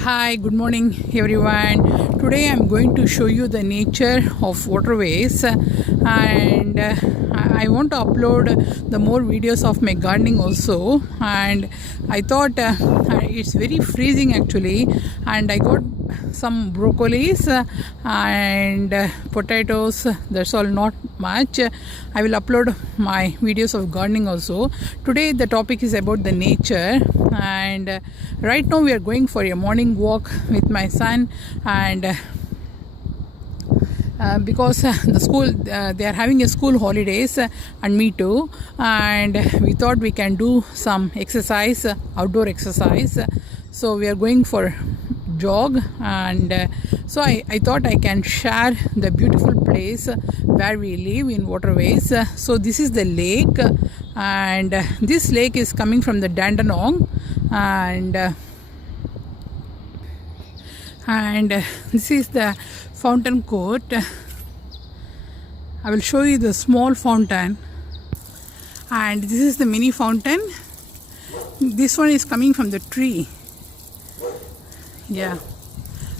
Hi, good morning everyone. Today I'm going to show you the nature of waterways, and I want to upload the more videos of my gardening also. And I thought it's very freezing actually, and I got some broccolis and potatoes. That's all, not much. I will upload my videos of gardening also. Today the topic is about the nature, and right now we are going for a morning walk with my son, and because the school they are having a school holidays, and me too, and we thought we can do some exercise, outdoor exercise. So we are going for jog, and so I thought I can share the beautiful place where we live in Waterways. So this is the lake, and this lake is coming from the Dandenong, and this is the fountain court. I will show you the small fountain, and this is the mini fountain. This one is coming from the tree. Yeah,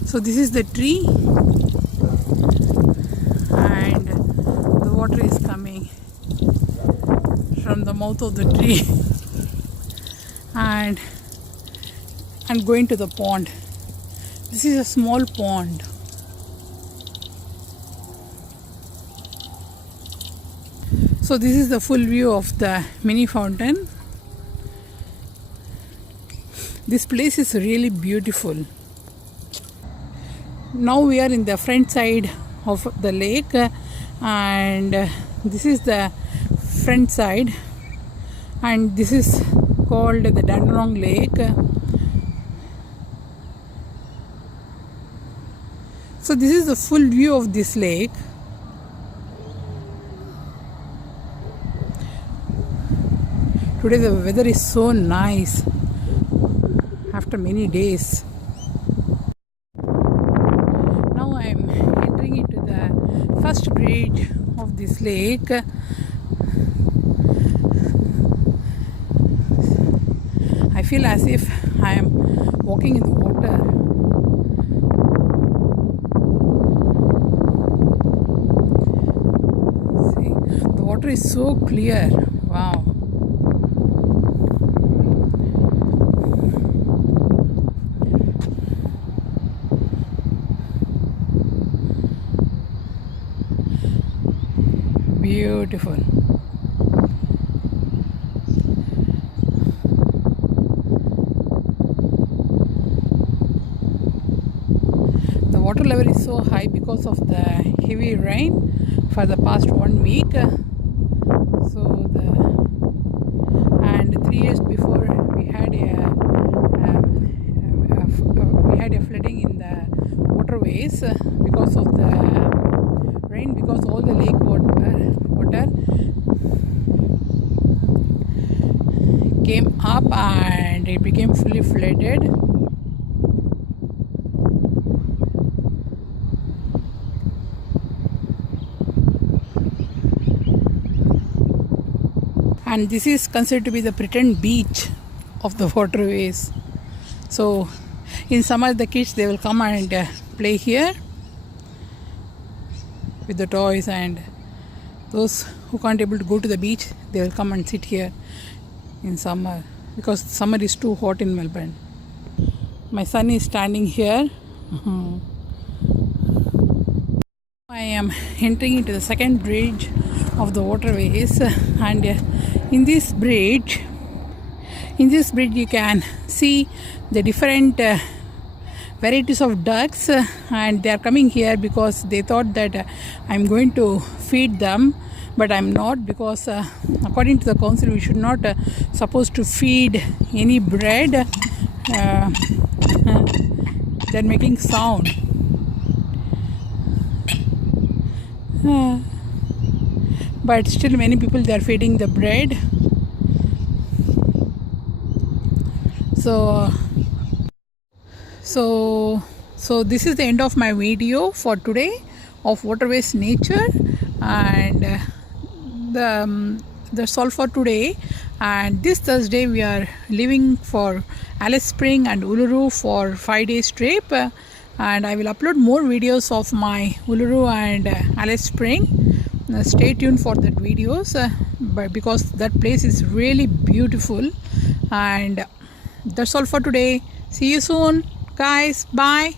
so this is the tree, and the water is coming from the mouth of the tree and going to the pond. This is a small pond. So this is the full view of the mini fountain. This place is really beautiful. Now we are in the front side of the lake, and this is the front side, and this is called the Dandenong Lake. So this is the full view of this lake. Today the weather is so nice after many days. Now I am entering into the first bridge of this lake. I feel as if I am walking in the water. See, the water is so clear. Wow. Beautiful. The water level is so high because of the heavy rain for the past 1 week. So and 3 years before we had a flooding in the waterways because of the rain, because all the lake water came up and it became fully flooded. And this is considered to be the pretend beach of the waterways. So in summer the kids, they will come and play here with the toys, and those who can't able to go to the beach, they will come and sit here in summer, because summer is too hot in Melbourne. My son is standing here. I am entering into the second bridge of the waterways, and in this bridge you can see the different varieties of ducks, and they are coming here because they thought that I'm going to feed them, but I'm not, because according to the council we should not supposed to feed any bread. They're making sound. But still many people, they are feeding the bread. So this is the end of my video for today of Waterways Nature, and that's all for today. and this Thursday we are leaving for Alice Spring and Uluru for 5 days trip, and I will upload more videos of my Uluru and Alice Spring. Stay tuned for that videos, but because that place is really beautiful. And that's all for today. See you soon guys. Bye.